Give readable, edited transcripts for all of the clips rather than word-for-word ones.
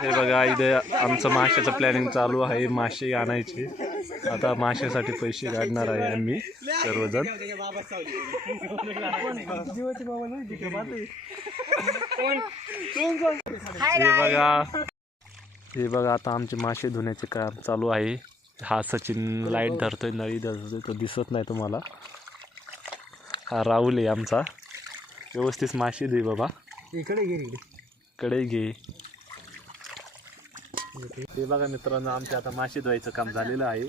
हे बघा इथे आमचं माशाचं प्लॅनिंग चालू आहे. मासे आणायचे. आता माशासाठी पैसे काढणार आहे आम्ही सर्वजण. हे बघा आता आमचे मासे धुण्याचे काम चालू आहे. हा सचिन लाईट धरतोय, नळी धरतोय, तो दिसत नाही तुम्हाला. हा राहुल आहे आमचा. व्यवस्थित मासे दे बाबा. इकडे घे. हे बघा मित्रांनो, आमचे आता मासे धुवायचं काम झालेलं आहे.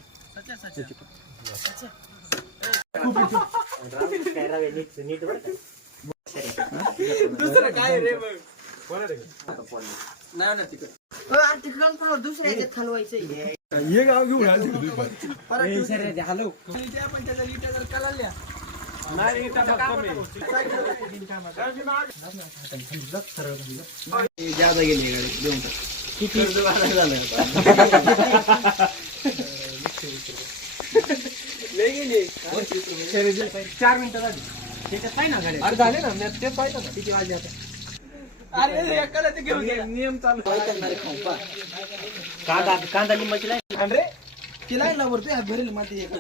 नियम चालू कांदा लिंबाची भरेल माती एका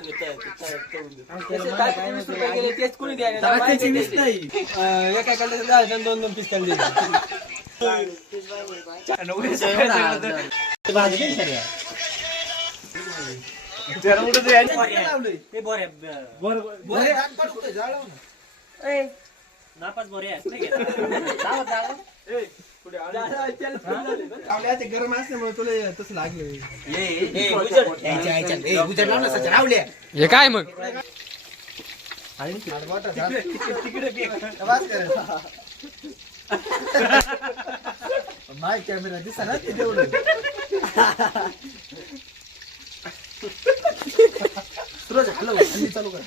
कांद्याचे 2-2 पीस काढले. गरम असल्यामुळे तुला तसं लागलं. हे काय मग माय कॅमेरा दिसा ना ते तेवढं. चालू कर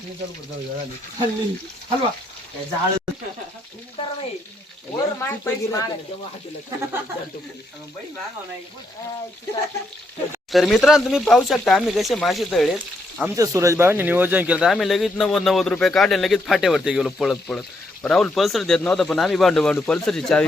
हलवा झाड. तर मित्रांनो तुम्ही पाहू शकता आम्ही कसे मासे तळलेत. आमच्या सूरज भावांनी नियोजन केलं. आम्ही लगेच 90 रुपये काढले, लगेच फाट्यावरती गेलो पळत. राहुल पल्सर देत नव्हता, पण आम्ही भांडू पल्सरची चावी